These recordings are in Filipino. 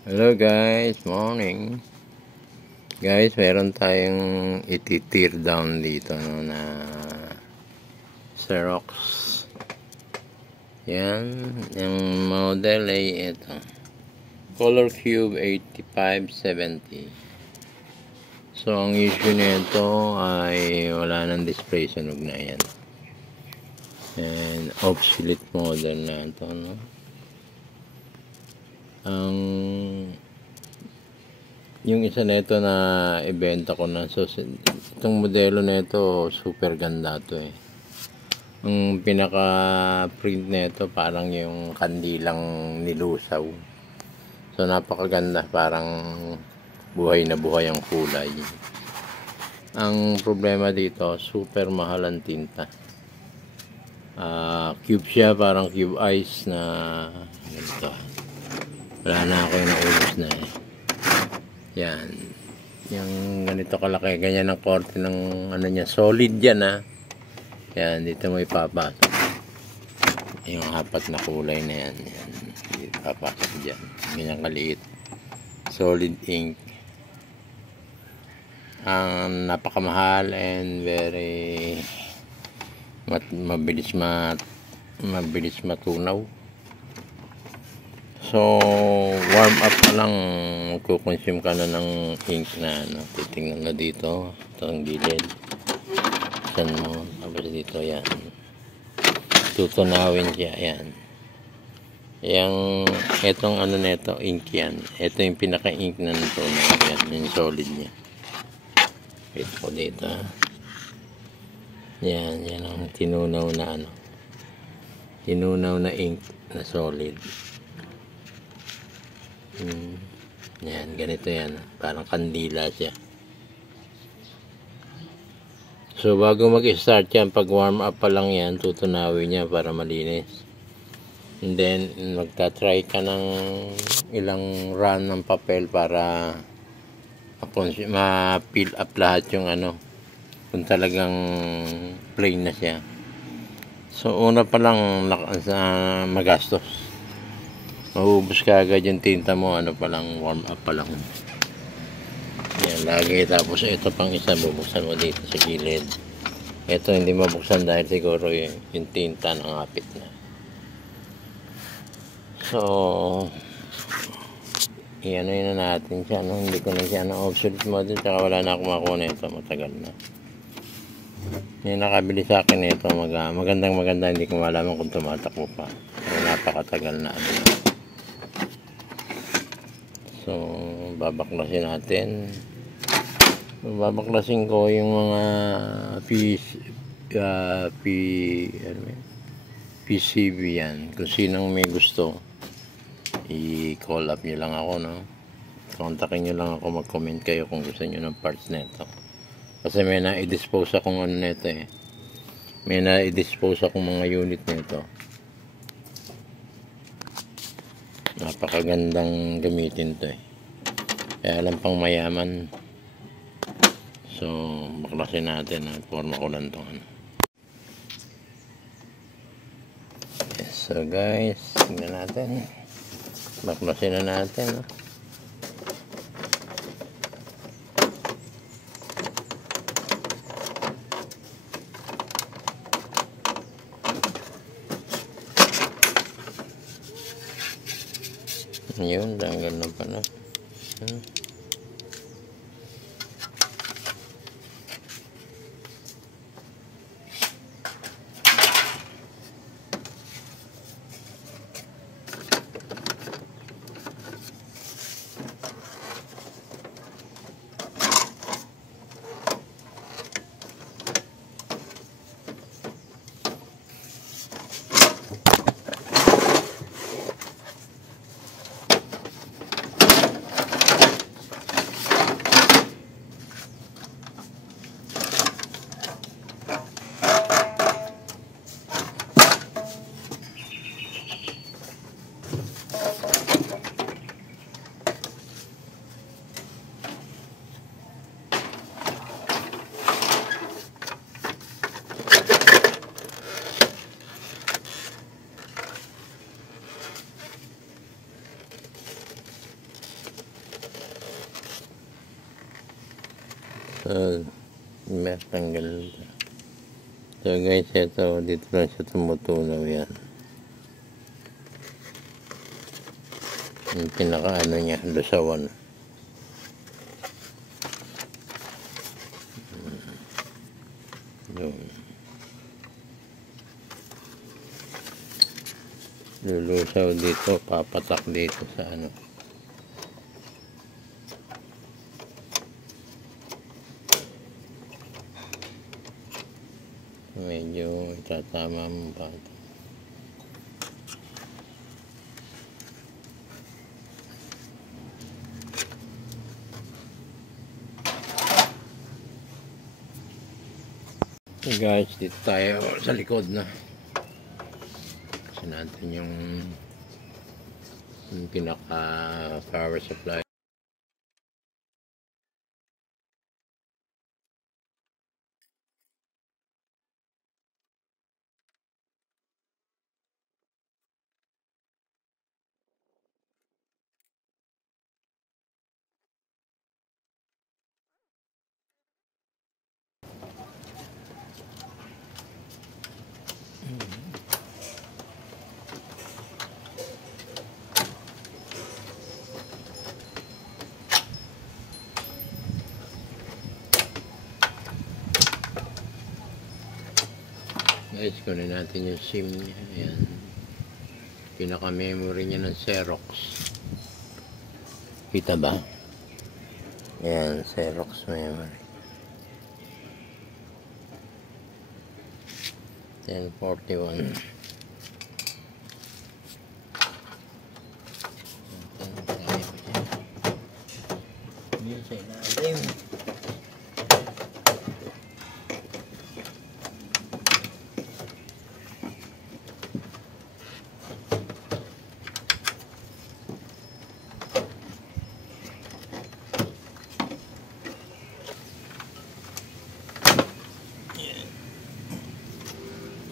Hello guys, morning. Guys, meron tayong iti-tear down dito na Xerox. Yan, yung model ay ito. Color Cube 8570. So, ang issue nito ay wala nang display, sunog na yan. And obsolete model na ito, no? Yung isa na ito na ibenta ko na, so itong modelo na ito super ganda to eh. Ang pinaka print na ito parang yung kandilang nilusaw, so napakaganda, parang buhay na buhay ang kulay. Ang problema dito, super mahal ang tinta. Cube siya, parang cube ice na ganito. Wala na ako yung naubos na eh. Yan. Yung ganito kalaki, ganyan ang korte ng ano niya, solid yan ha. Yan, dito mo ipapasok. Yung apat na kulay na yan. Yan. Ipapasok dyan. Ganyan kaliit. Solid ink. Ang napakamahal and very mabilis matunaw. So, warm up pa lang, magkukonsume ka na ng ink na ano. Titingnan na dito. Ito ang gilid. Saan mo? Tapos dito, yan. Tutunawin siya, yan. Itong ano nito, ink yan. Ito yung pinaka-ink na natunaw. Yan, yung solid niya. Ito ko dito. Yan, yan ang tinunaw na ano. Tinunaw na ink na solid. Yan, ganito yan. Parang kandila siya. So, bago mag-start yan, pag warm up pa lang yan, tutunawin niya para malinis. And then, magta-try ka ng ilang run ng papel para ma-fill up lahat yung ano, kung talagang plain na siya. So, una pa lang magastos. Maubos ka agad yung tinta mo, ano pa lang, warm up pa lang. Yan, lagi. Tapos ito pang isa, bubuksan mo dito sa gilid. Ito hindi mabuksan dahil siguro yung tinta nangapit na. So, i-ano yun na natin siya, no? Hindi ko na siya obsolete model, tsaka wala na akong makuha na ito, matagal na. Yung nakabili sa akin ito, maganda, hindi ko malaman kung tumatakbo pa. Pero napakatagal na. So, babaklasin natin. Babaklasin ko yung mga PCB yan. Kung sinong may gusto, i-call up nyo lang ako, no? Kontakin nyo lang ako, mag-comment kayo kung gusto nyo ng parts nito. Kasi may na-i-dispose akong ano nito eh. May na-i-dispose akong mga unit nito. Napakagandang gamitin to eh. Kaya alam pang mayaman. So, baklasin natin. Forma ko lang ito. Yes, so guys, tingnan natin. Baklasin na natin. Yun, tanggal na pala. So, may tanggal. So guys, ito, dito lang siya tumutunaw yan. Yung pinaka ano niya, lusawan. Yun. Lulusaw dito, papatak dito sa ano. Medyo itatama mo ba ito? So guys, dito tayo sa likod na. Kasi natin yung pinaka power supply. Guys, kunin natin yung SIM niya. Ayan. Pinaka-memory niya ng Xerox. Kita ba? Ayan, Xerox memory. 1041. Ayan sa ilalim.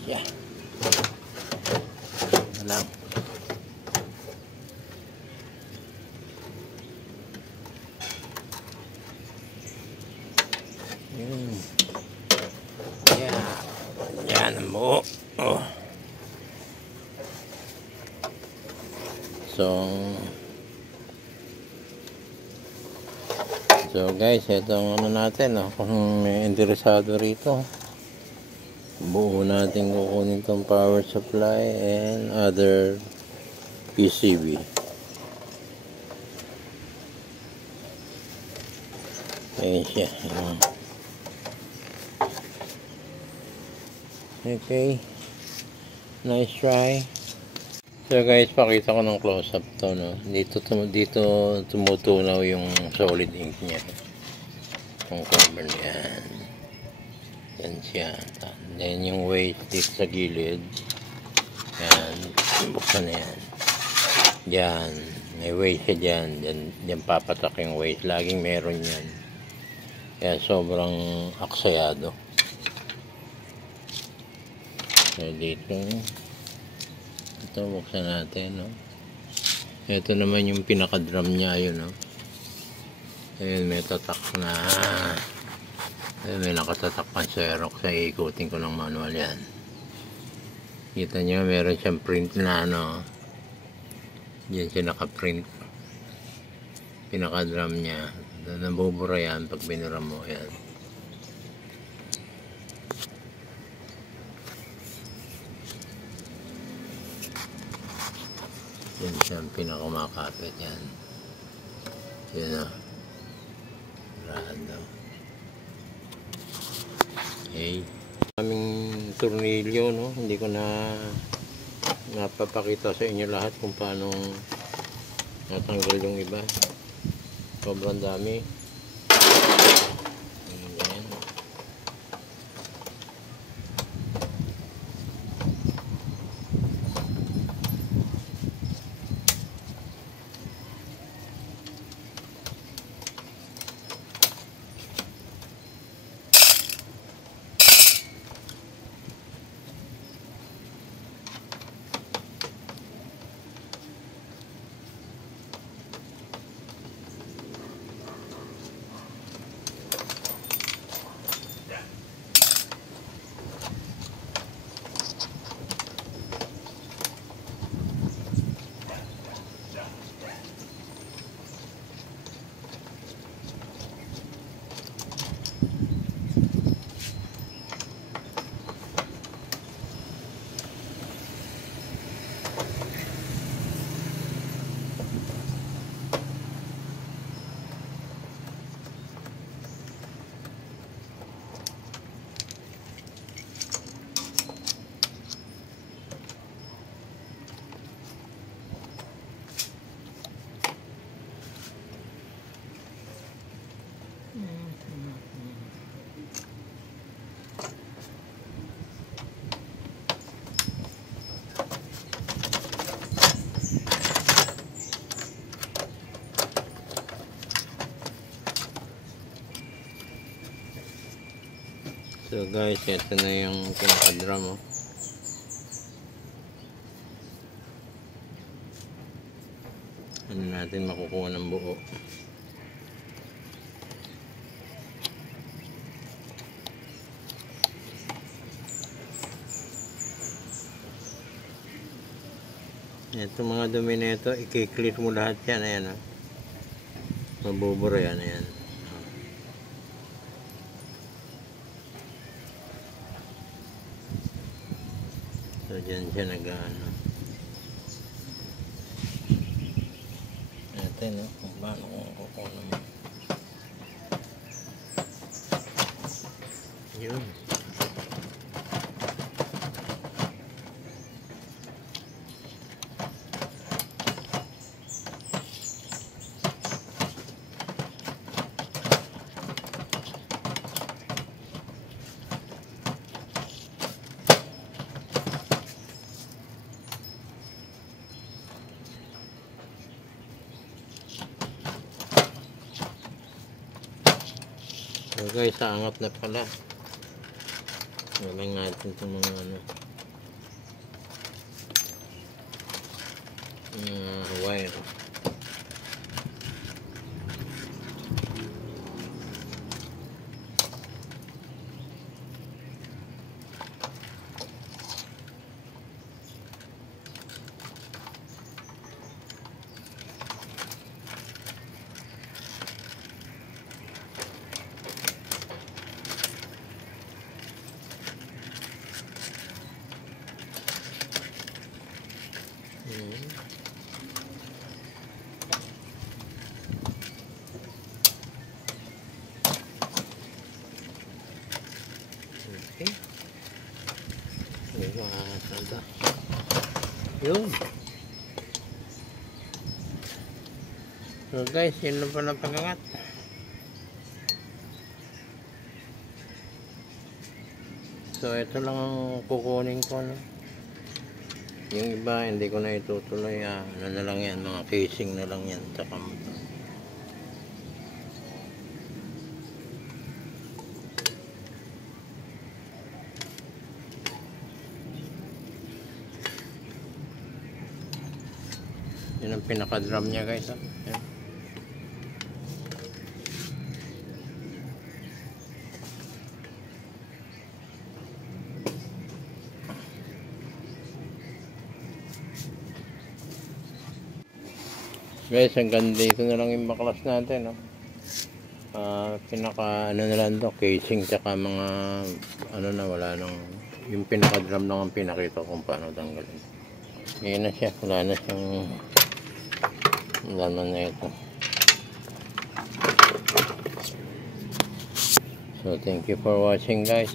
Yeah. Lang. Yeah. Yan ang buo. Oh. So guys, ito ang ano natin, oh. Kung may interesado rito, buo natin kukunin tong power supply and other PCB. Ayan siya. Okay, nice try. So guys, pakita ko ng close up to, no. Dito tumutunaw yung solid ink niya. Yung cover niyan. Yan siya. Then yung waste dito sa gilid. Yan. Buksan na yan. Yan. May waste siya dyan. Yan papatak yung waste. Laging meron yan. Kaya sobrang aksayado. So dito. Ito buksan natin. No? Ito naman yung pinaka-drum niya. Yun. No? Ayun, may tatak na. May nakatatak pang Xerox. Ay ikutin ko ng manual yan. Kita nyo meron siyang print na ano. Diyan siya nakaprint. Pinaka drum niya. Nabubura yan pag binura mo yan. Yan siya pinakamakapit yan. Yan o. Rado. Okay. Aming tornilyo, no? Hindi ko na napapakita sa inyo lahat kung paano natanggal yung iba. Sobrang dami. Ayan. So guys, ito na yung pinaka-drum, oh. Ano natin makukuha ng buo. Ito mga dumi na ito, i-clear mo lahat yan. Ayan, oh. Mabubura yan. Ayan. So dyan siya nag-ano. Natin, no? Kung paano kung kukuha mo. Yun. So guys, angat na pala. Galing natin itong mga ano, wire. Okay. Yun. So guys, yun lang pala pag-angat. So ito lang ang kukunin ko, no? Yung iba hindi ko na itutuloy. Ano na lang yan, mga casing na lang yan. Tsaka yun ang pinaka-drum niya, guys. Yan. Guys, hanggang dito na lang yung baklas natin, no? Pinaka ano na lang to, casing tsaka mga ano na, wala nang yung pinaka-drum lang ang pinakita kung paano tanggalin. Ngayon na siya, wala na siyang laman na ito. So thank you for watching, guys.